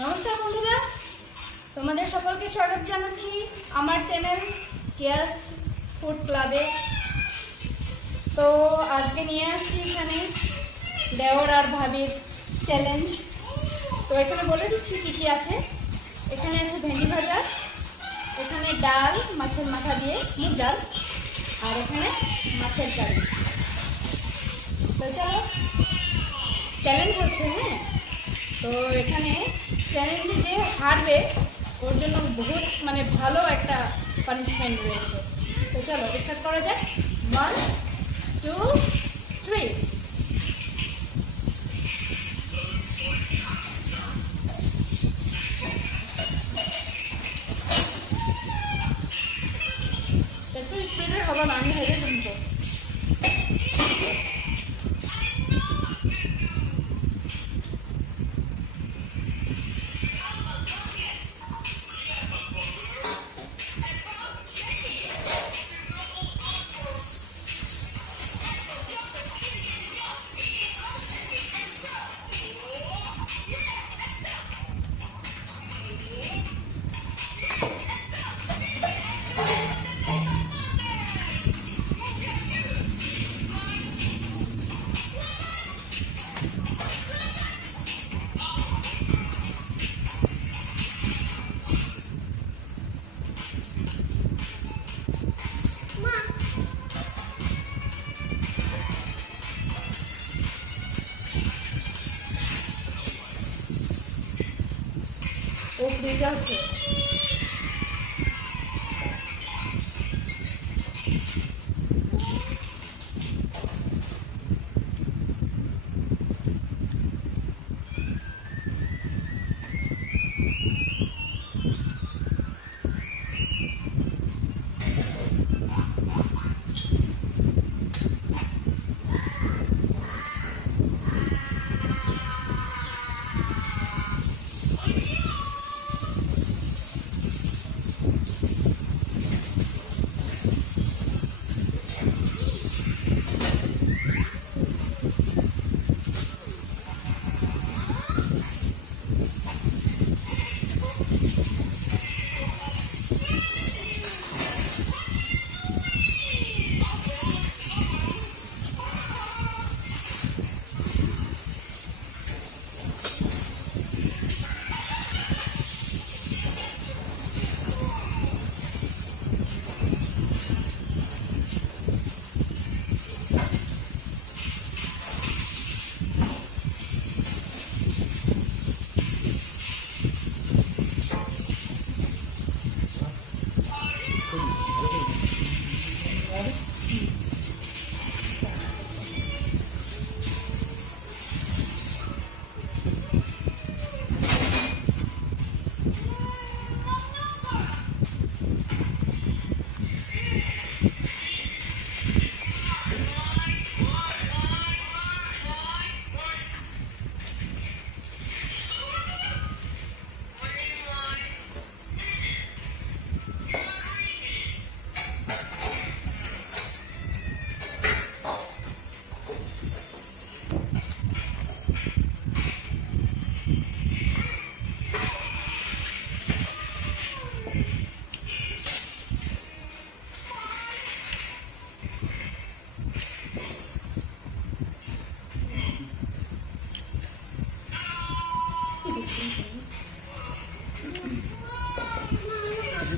নমস্কার বন্ধুরা, তোমাদের সকলকে স্বাগত জানাচ্ছি আমার চ্যানেল কেয়াস ফুড ক্লাবে। তো আজকে নিয়ে আসছি এখানে দেওর আর ভাবির চ্যালেঞ্জ। তো এখানে বলে দিচ্ছি কী কী আছে। এখানে আছে ভেন্ডি ভাজা, এখানে ডাল মাছের মাথা দিয়ে মুগ ডাল, আর এখানে মাছের কারি। তো চলো চ্যালেঞ্জ হচ্ছে। হ্যাঁ, তো এখানে চ্যালেঞ্জে যে হারবে ওর জন্য বহুত ভালো একটা পানিশমেন্ট রয়েছে। তো চলো স্টার্ট করা যাক। 1 2 3। একটু স্পিডে হবে না, আমি হেরে কিন্তু। ও ফ্রিজ আছে।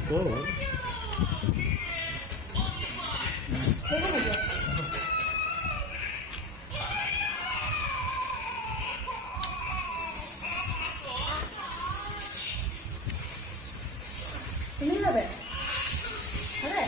Go. তুমি হবে? হবে?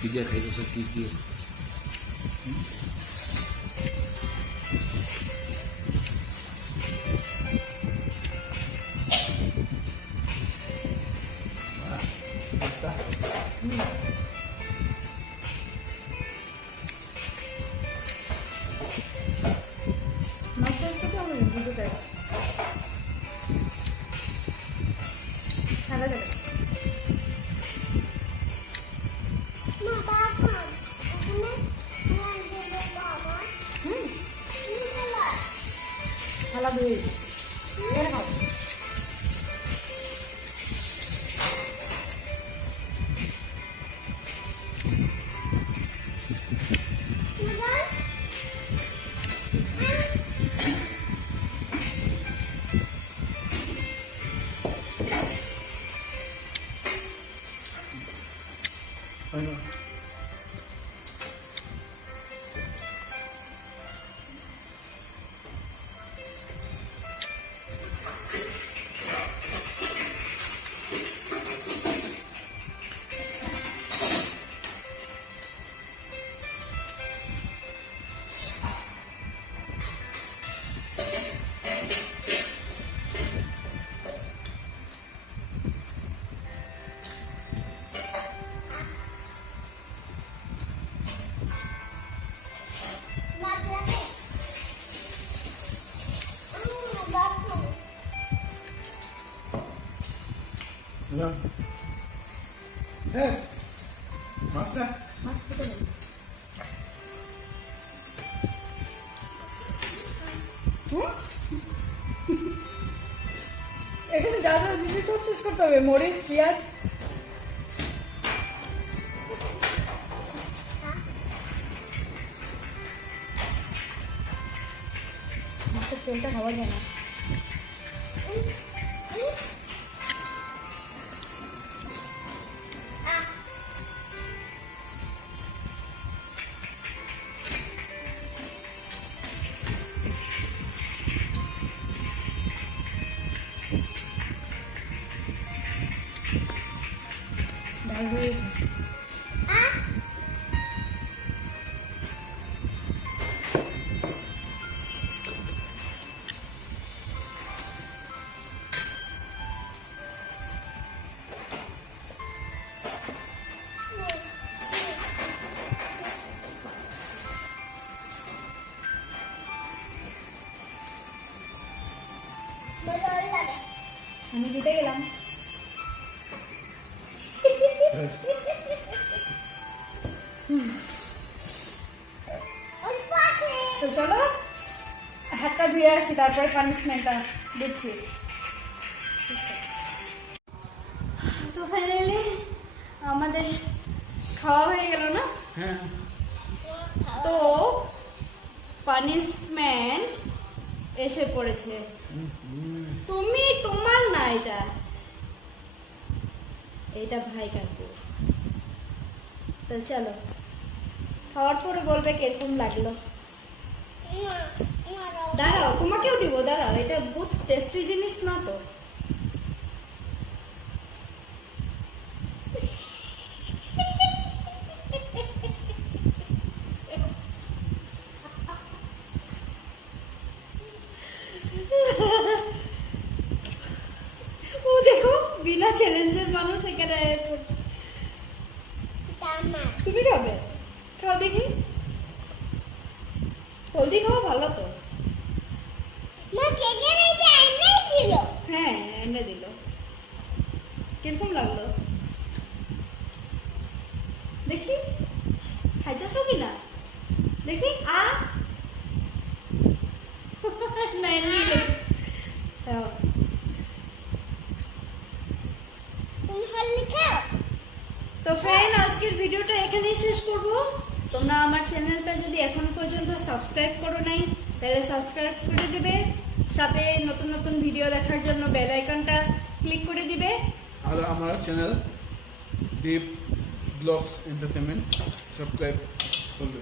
পিজা খাইতেছ কি কি? থালা ধুয়ে এখানে খাও। Ja. Yes. Master. মাছ খেতে নেই। এখানে যা যা দিচ্ছে সব শেষ করতে হবে, মরিচ, পেঁয়াজ। মাছের তেলটা খাওয়া যায় না। ডাল হয়েছে। আমি দিতে গেলাম। Yes. তো চলো হাতটা ধুয়ে আসি, তারপরে পানিশমেন্টটা দিচ্ছি। তো ফাইনালি আমাদের খাওয়া হয়ে গেল না? হ্যাঁ। তো পানিশমেন্ট এসে পড়েছে। তুমি তোমার না, এটা ভাই কাকু। তো চলো খাওয়ার পরে বলবে কিরকম লাগলো। দাঁড়াও, তোমাকেও দিব, দাঁড়াও, এটা বহুত টেস্টি জিনিস না তো। ও দেখো বিনা চ্যালেঞ্জের মানুষ এখানে তুমি খাবে, খাও দেখি। হলদি খাওয়া ভালো তো। হ্যাঁ এনে দিল। কিরকম লাগলো দেখি, খাইতেছো কিনা দেখি। না এমনি খাও। তো ফ্রেন্ড, আজকের ভিডিওটা এখানেই শেষ করব। তোমরা আমার চ্যানেলটা যদি এখনো পর্যন্ত সাবস্ক্রাইব করো নাই, তাহলে সাবস্ক্রাইব করে দেবে, সাথে নতুন নতুন ভিডিও দেখার জন্য বেল আইকনটা ক্লিক করে দিবে। আর আমার চ্যানেল দীপ ব্লগস এন্টারটেনমেন্ট সাবস্ক্রাইব করবে।